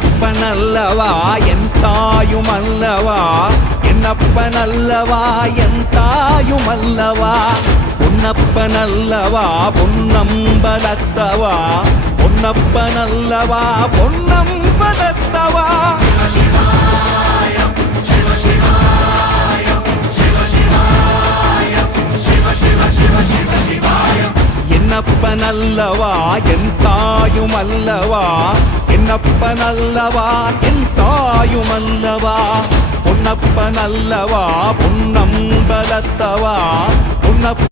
என்னப்பனல்லவா என் தாயுமல்லவா என்னப்பனல்லவா என் தாயுமல்லவா பொன்னப்பனல்லவா பொன்னம்பலத்தவா பொன்னப்பனல்லவா பொன்னம்பலத்தவா என்னப்பனல்லவா என் தாயுமல்லவா என்னப்பனல்லவா என் தாயுமல்லவா பொன்னப்பனல்லவா பொன்னம்பலத்தவா Ponnappa